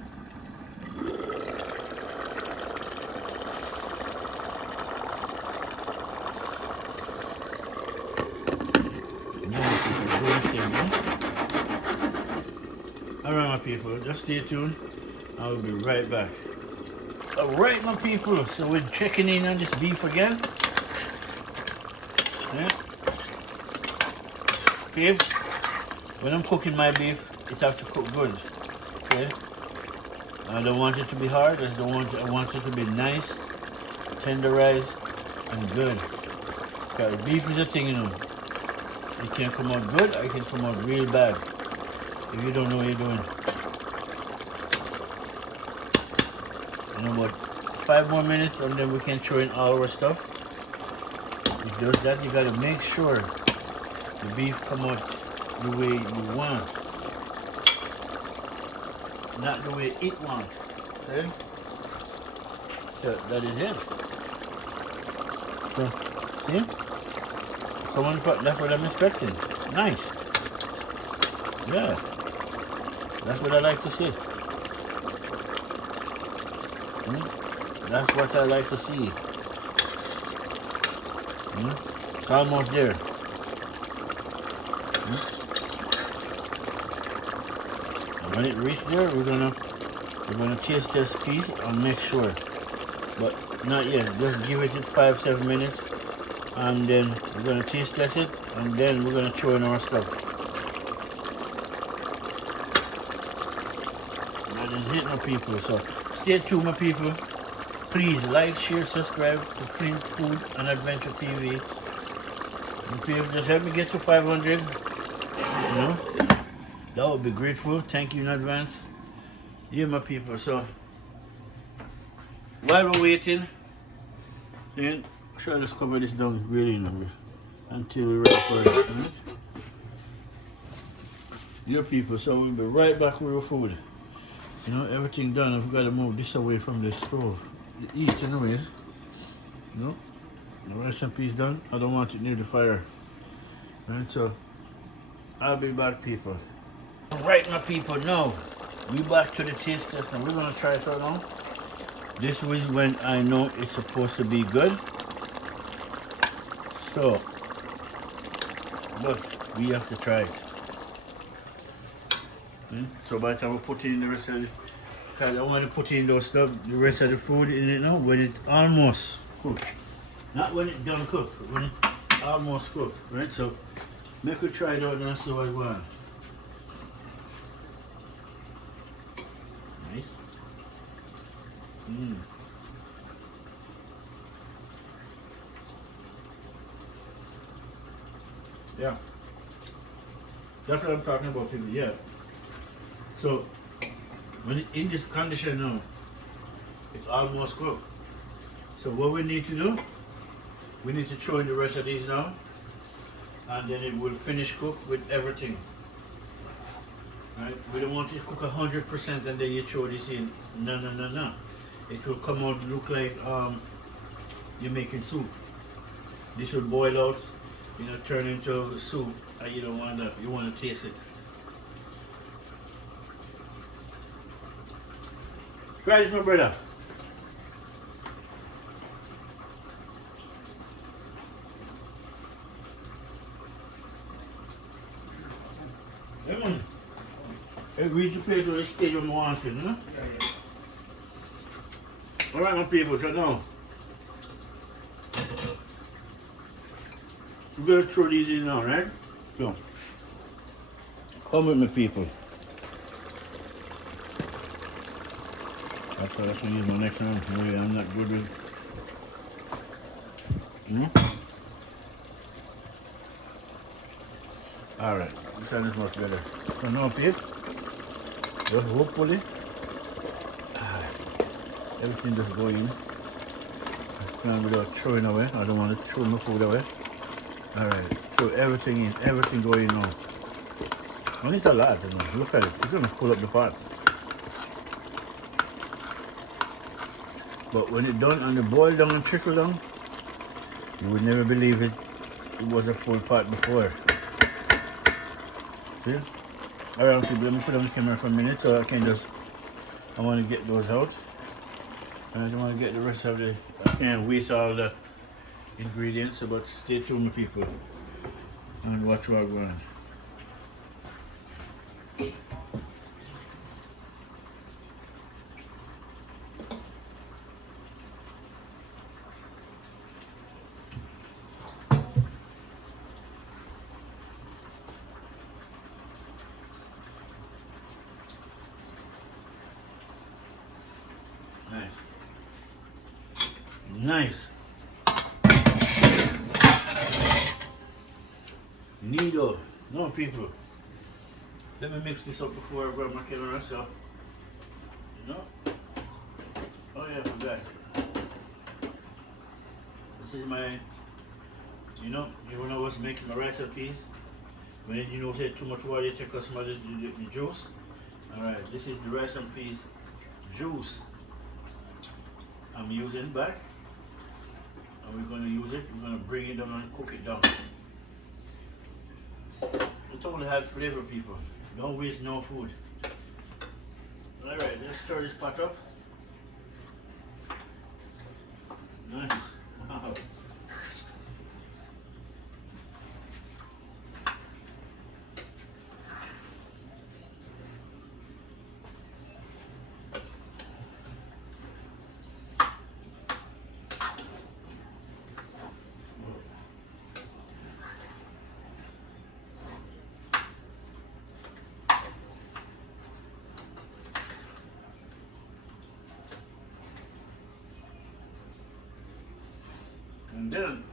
Alright my people, just stay tuned. I will be right back. Alright my people, so we're checking in on this beef again. Yeah. Peeps, when I'm cooking my beef, it has to cook good. Okay? I don't want it to be hard, I want it to be nice, tenderized, and good. Because beef is a thing, you know. It can come out good or it can come out real bad if you don't know what you're doing. You know what? 5 more minutes and then we can throw in all our stuff. If it does that, you gotta make sure the beef come out the way you want, not the way it wants. Okay? So that is it. So, see? Come on, that's what I'm expecting. Nice. Yeah. That's what I like to see. That's what I like to see. It's almost there. And when it reaches there, we're gonna taste this piece and make sure. But not yet. Just give it 5-7 minutes, and then we're gonna taste test it, and then we're gonna throw in our stuff. That is it, my people. So stay tuned, my people. Please like, share, subscribe to Flint Food and Adventure TV. And people, just help me get to 500. That would be grateful. Thank you in advance. Yeah, my people. So while we're waiting, then try to cover this down really until we're ready for it. Right? Yeah, people. So we'll be right back with our food. Everything done. I've got to move this away from the stove. Eat anyways. The recipe's done. I don't want it near the fire. Right, so I'll be back, people. Right, my people, now we back to the taste test and we're gonna try it out now. This is when I know it's supposed to be good. So, but we have to try it. So by the time we put in the rest of it, because I want to put in those stuff, the rest of the food in it now when it's almost cooked. Not when it's done cooked, but when it's almost cooked, right? So make we try it out and see what it wants. Nice. Yeah. That's what I'm talking about, people. Yeah. So when it's in this condition now, it's almost cooked. So what we need to do, we need to throw in the rest of these now, and then it will finish cook with everything. Right? We don't want it to cook 100% and then you throw this in. No, no, no, no. It will come out look like you're making soup. This will boil out, turn into soup, and you don't want that. You want to taste it. Try this, my brother. It reached the place where the stadium wanted, no? Alright, my people, so now we're gonna throw these in now, right? So, come with me, people. That's what I should use my next one. Maybe I'm not good with Alright, this one is much better. So now, people, just hopefully everything just go in. Without throwing away. I don't want to throw my food away. Alright, so everything in, everything go in now. And it's a lot, look at it. It's gonna fill up the pot. But when it's done and it boil down and trickle down, you would never believe it was a full pot before. See? Alright, people, let me put on the camera for a minute so I want to get those out. And I don't want to get the rest of I can't waste all the ingredients, but stay tuned, my people, and watch what I'm going. Nice. Neato. No, people. Let me mix this up before I grab my camera, so. Oh yeah, I forgot. This is my, you know what's making my recipes. When say too much water, you take out some of the juice. Alright, this is the rice and peas juice I'm using back. And we're going to use it, we're going to bring it down and cook it down. It only had flavor, people. Don't waste no food. Alright, let's stir this pot up. Nice. Wow. And then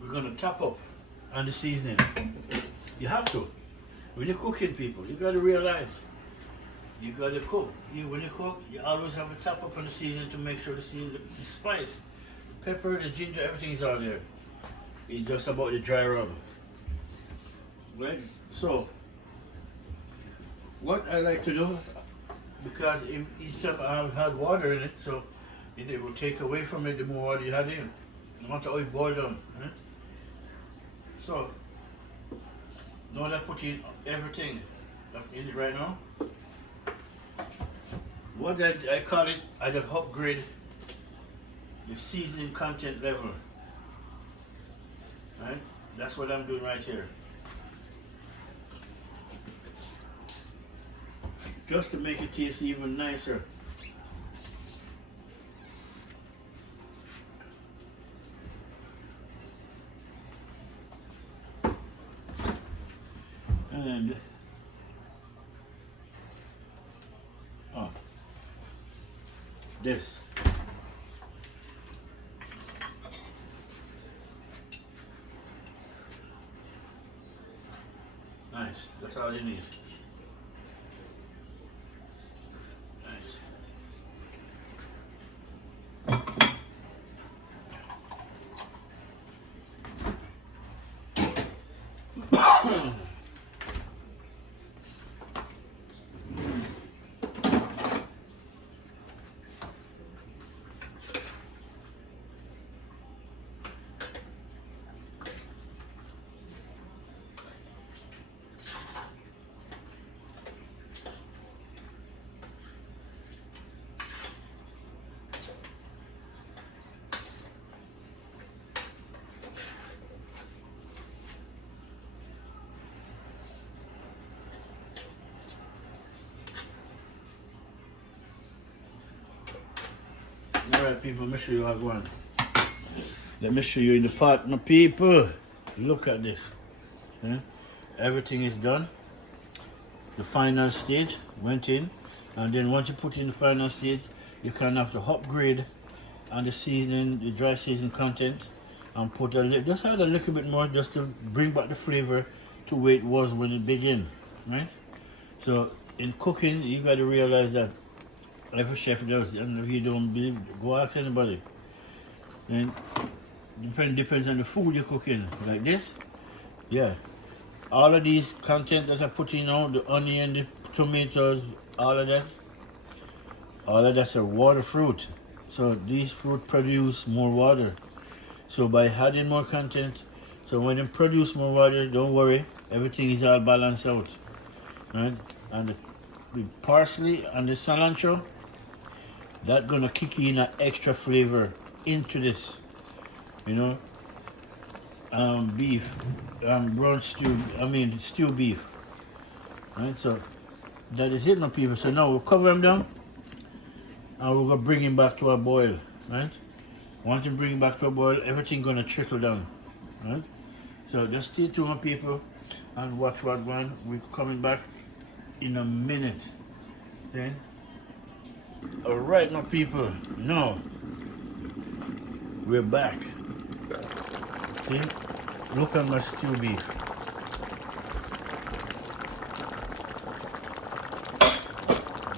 we're gonna top up on the seasoning. You have to. When you're cooking, people, you gotta realize you gotta cook. When you cook, you always have a top up on the seasoning to make sure the spice, the pepper, the ginger, everything is all there. It's just about the dry rub. Right? So what I like to do, because each time I've had water in it, so it will take away from it the more water you had in. No matter how it boils down. Right? So now that I put in everything in it right now, what I call it, I just upgrade the seasoning content level. Right? That's what I'm doing right here. Just to make it taste even nicer. And this. Nice. That's all you need. Alright people, let me show you how one. Let me show you in the pot, my people. Look at this. Everything is done. The final stage went in, and then once you put in the final stage, you kind of have to upgrade on the seasoning, the dry seasoning content, and put just add a little bit more just to bring back the flavor to where it was when it began, right? So in cooking, you got to realize that every chef does, and if you don't believe, go ask anybody. And depends on the food you're cooking. Like this, yeah. All of these content that I put in now, the onion, the tomatoes, all of that's a water fruit. So these fruit produce more water. So by adding more content, so when you produce more water, don't worry, everything is all balanced out, right? And the parsley and the cilantro, that's gonna kick in an extra flavor into this, you know. Beef, brown stew, stew beef, right? So that is it, my people. So now we'll cover them down, and we're gonna bring him back to a boil, right? Once you bring it back to a boil, everything gonna trickle down, right? So just stay tuned, my people, and watch what one. We're coming back in a minute. Then, all right, my people. Now we're back. See? Look at my stew beef.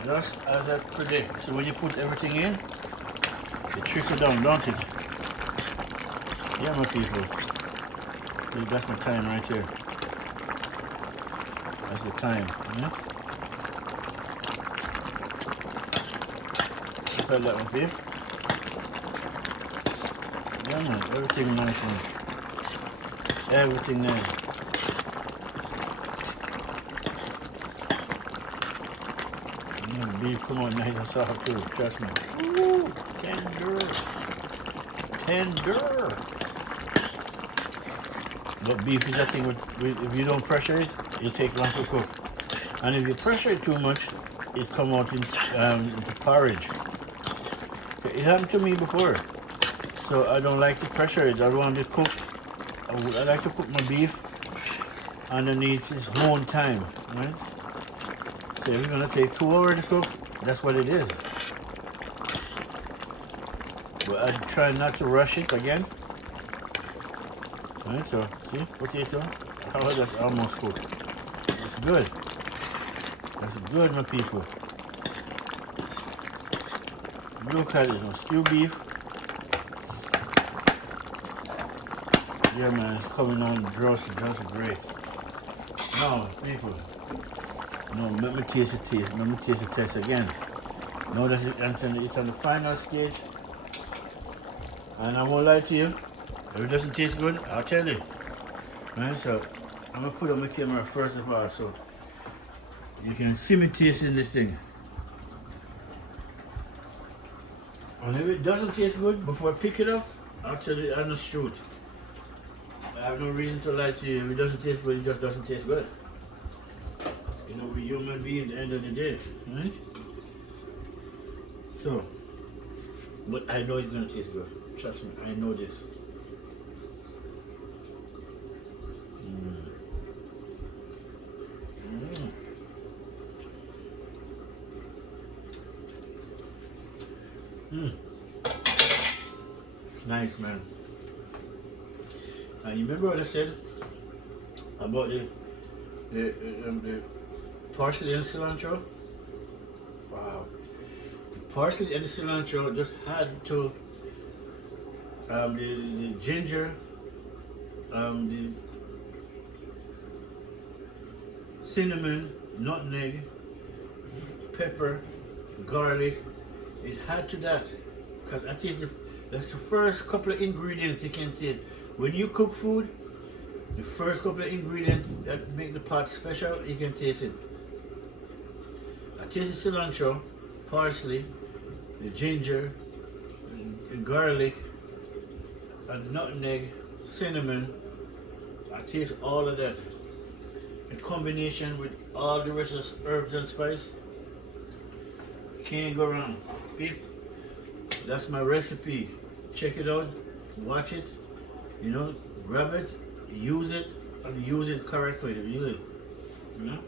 Just as I predict. So when you put everything in, it trickles down, don't it? Yeah, my people. See, that's my time right there. That's the time. Look at that, my people. Yeah, man. Everything nice, man. Everything there. And the beef come out nice and soft too, trust me. Ooh, tender. Tender. But beef is a thing if you don't pressure it, it takes long to cook. And if you pressure it too much, it come out into porridge. So it happened to me before. So I don't like to pressure it. I want to cook. I like to cook my beef underneath its own time, right? So if it's gonna take 2 hours to cook, that's what it is. But I try not to rush it again. Right, so see, potato, how that's almost cooked. It's good. That's good, my people. Look at it, stew beef. Yeah, man, it's coming on just great. Now, people, no, let me taste the taste. Let me taste the taste again. Now that it's on the final stage, and I won't lie to you, if it doesn't taste good, I'll tell you. Right, so I'm gonna put on my camera first of all, so you can see me tasting this thing. And if it doesn't taste good, before I pick it up, I'll tell you I'm the truth. I have no reason to lie to you. If it doesn't taste good, it just doesn't taste good. You know, we're human beings at the end of the day, right? So, but I know it's gonna taste good. Trust me, I know this. It's nice, man. And you remember what I said about the parsley and cilantro? Wow. The parsley and the cilantro just had to the ginger, the cinnamon, nutmeg, pepper, garlic. It had to that, because I think that's the first couple of ingredients you can taste. When you cook food, the first couple of ingredients that make the pot special, you can taste it. I taste the cilantro, parsley, the ginger, the garlic, and nutmeg, cinnamon. I taste all of that. In combination with all the rest of the herbs and spice, can't go wrong. That's my recipe. Check it out, watch it, you know, grab it, use it, and use it correctly. Use it, you know.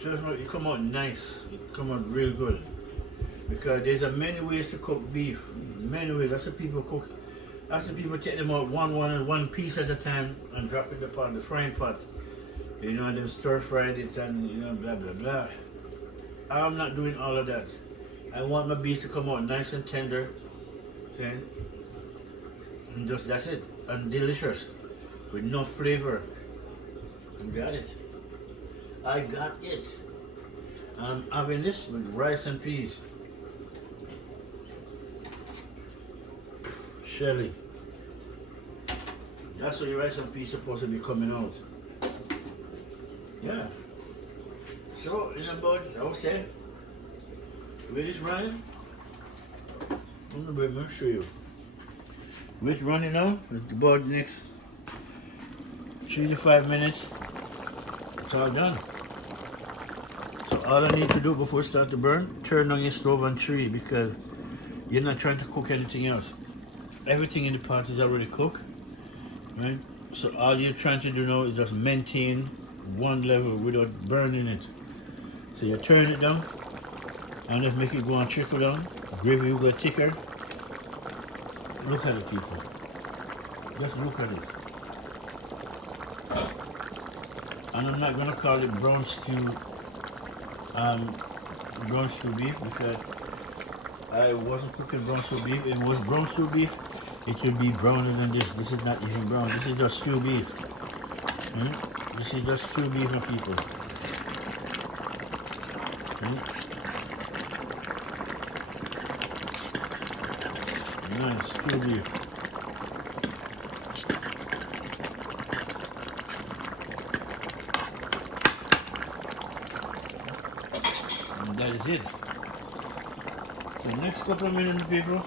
Trust me, it come out nice. It come out real good. Because there's a many ways to cook beef. Many ways. That's how people cook. That's how people take them out one piece at a time and drop it upon the frying pot. You know, and then stir fry it and, you know, blah blah blah. I'm not doing all of that. I want my beef to come out nice and tender, okay? And just that's it, and delicious, with no flavor. You got it. I got it. I'm having this with rice and peas. Shelly, that's what your rice and peas supposed to be coming out. Yeah. So, in about, I would say, with this running, I'm going to show you. With it running now, it's about the next 3 to 5 minutes, it's all done. So all I need to do before it starts to burn, turn on your stove on 3 because you're not trying to cook anything else. Everything in the pot is already cooked, right? So all you're trying to do now is just maintain one level without burning it. So you turn it down and just make it go and trickle down. Gravy will get thicker. Look at it, people. Just look at it. And I'm not gonna call it brown stew beef because I wasn't cooking brown stew beef. If it was brown stew beef, it would be browner than this. This is not even brown. This is just stew beef. This is just stew beef, my people. Nice, stew beef. that is it. The next couple of minutes, people,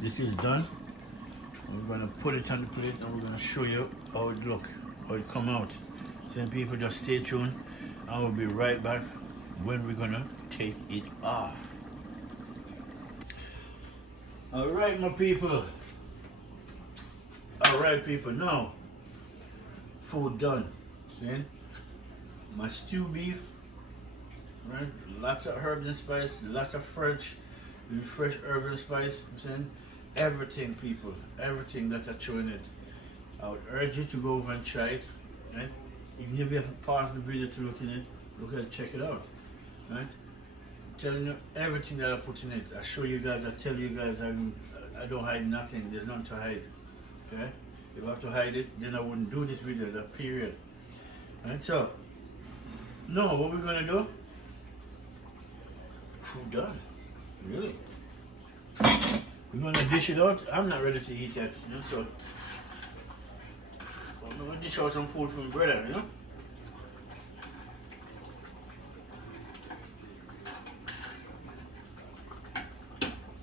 this is done. We're gonna put it on the plate and we're gonna show you how it look, how it come out. So people just stay tuned and we'll be right back when we're gonna take it off. Alright my people. Alright people, now food done. See? My stew beef, right? Lots of herbs and spice, lots of fresh herbs and spice. I'm saying everything, people, everything that I show in it. I would urge you to go over and try it, right? Even if you have to pause the video to look in it, look at it, check it out, right? I'm telling you everything that I put in it. I show you guys, I tell you guys, I don't hide nothing. There's nothing to hide, okay? If I have to hide it, then I wouldn't do this video, that period. Right, so, no, what we're gonna do? Food done, really. We're gonna dish it out. I'm not ready to eat yet, you know, so I'm gonna dish out some food from brother, you know.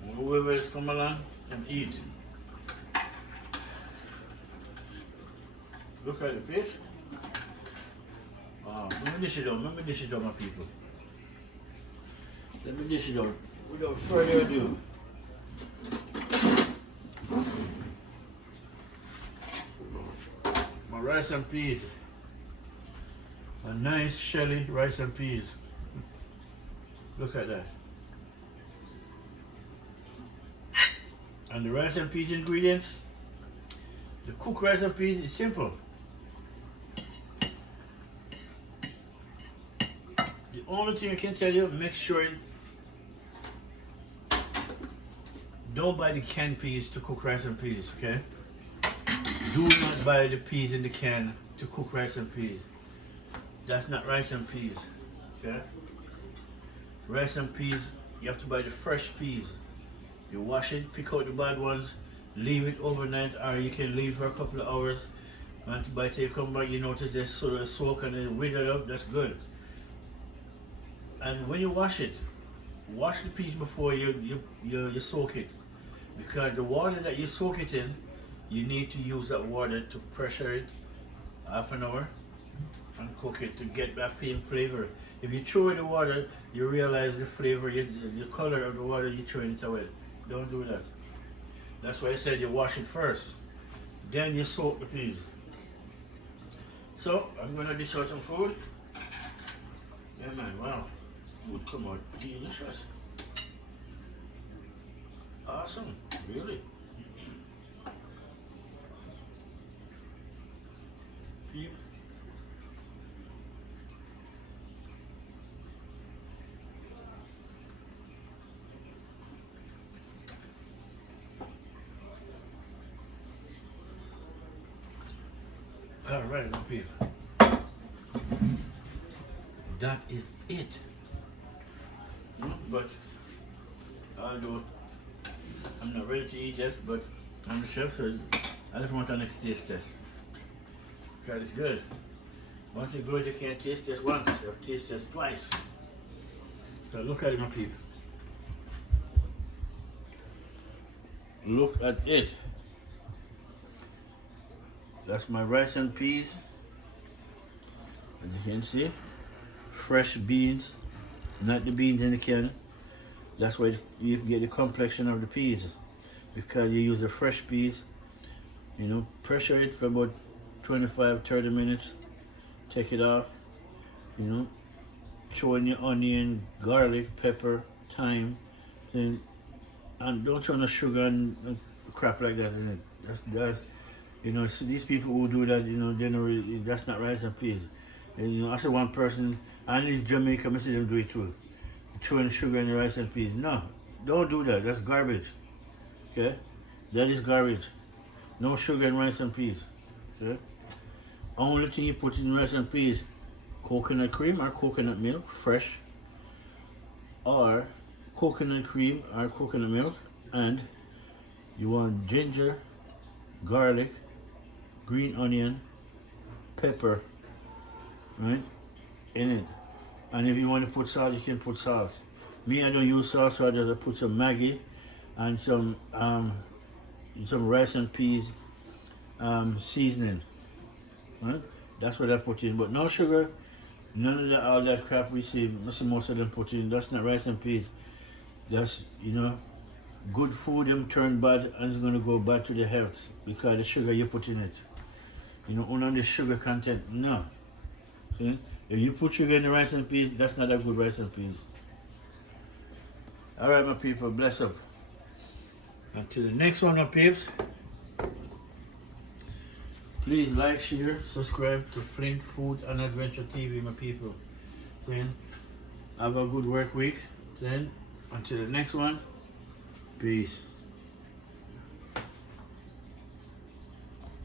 And whoever is come along can eat. Look at the fish. Let me dish it out, my people. Let me dish it out without further ado. My rice and peas. A nice shelly rice and peas. Look at that. And the rice and peas ingredients, the cooked rice and peas is simple. The only thing I can tell you, make sure don't buy the canned peas to cook rice and peas, okay? Do not buy the peas in the can to cook rice and peas. That's not rice and peas, okay? Rice and peas, you have to buy the fresh peas. You wash it, pick out the bad ones, leave it overnight, or you can leave for a couple of hours. And by the time you come back, you notice they sort of soak and they withered up, that's good. And when you wash it, wash the peas before you soak it. Because the water that you soak it in, you need to use that water to pressure it half an hour and cook it to get that same flavor. If you throw in the water, you realize the flavor, the color of the water, you throw it away. Don't do that. That's why I said you wash it first. Then you soak the peas. So, I'm going to dish out some food. Yeah man, wow. Food come out delicious. Awesome, really. Yep. All right, my people. That is it. But although I'm not ready to eat yet, but I'm the chef, so I just want our next taste test. Because it's good. Once it's good, you can't taste test once, you have to taste test twice. So look at it, my people. Look at it. That's my rice and peas. As you can see, fresh beans, not the beans in the can. That's why you get the complexion of the peas, because you use the fresh peas. You know, pressure it for about 25-30 minutes, take it off, you know, throw in your onion, garlic, pepper, thyme, and don't throw no sugar and crap like that in it. That's you know, so these people who do that, you know, they don't really, that's not rice and peas. And, you know, I said one person, and it's Jamaica, I see them do it too. Throwing sugar in the rice and peas. No, don't do that. That's garbage. Okay? That is garbage. No sugar in rice and peas. Okay? Only thing you put in rice and peas, coconut cream or coconut milk, fresh, or coconut cream or coconut milk, and you want ginger, garlic, green onion, pepper, right, in it. And if you want to put salt, you can put salt. Me, I don't use salt, so I just put some Maggi and some rice and peas seasoning. Right? That's what I put in. But no sugar, none of that, all that crap we see most of them put in. That's not rice and peas. That's, good food them turn bad and it's going to go bad to the health because the sugar you put in it. Only the sugar content, no. See? If you put sugar in the rice and peas, that's not a good rice and peas. Alright, my people, bless up. Until the next one, my peeps. Please like, share, subscribe to Flint Food and Adventure TV, my people. Then, have a good work week. Then, until the next one, peace.